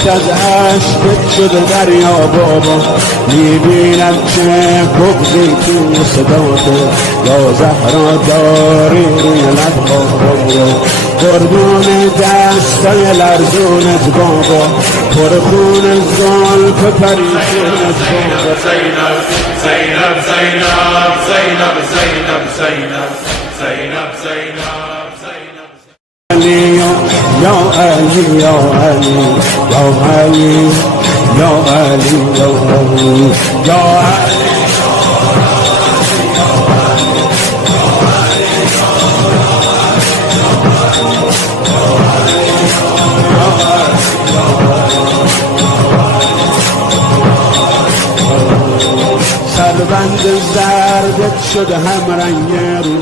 چشمات از عشقت شده دریا بابا، میبینم که بغضی تو صداته، یا زهرا داری روی لبهام رو، قربون دستای لرزونت بابا، پرخون زلف پریشونت بابا. زینب زینب زینب زینب زینب زینب زینب زینب زینب علی یا علی یا علی یا علی یا علی یا علی یا علی. سربند زردت شده هم رنگ رو،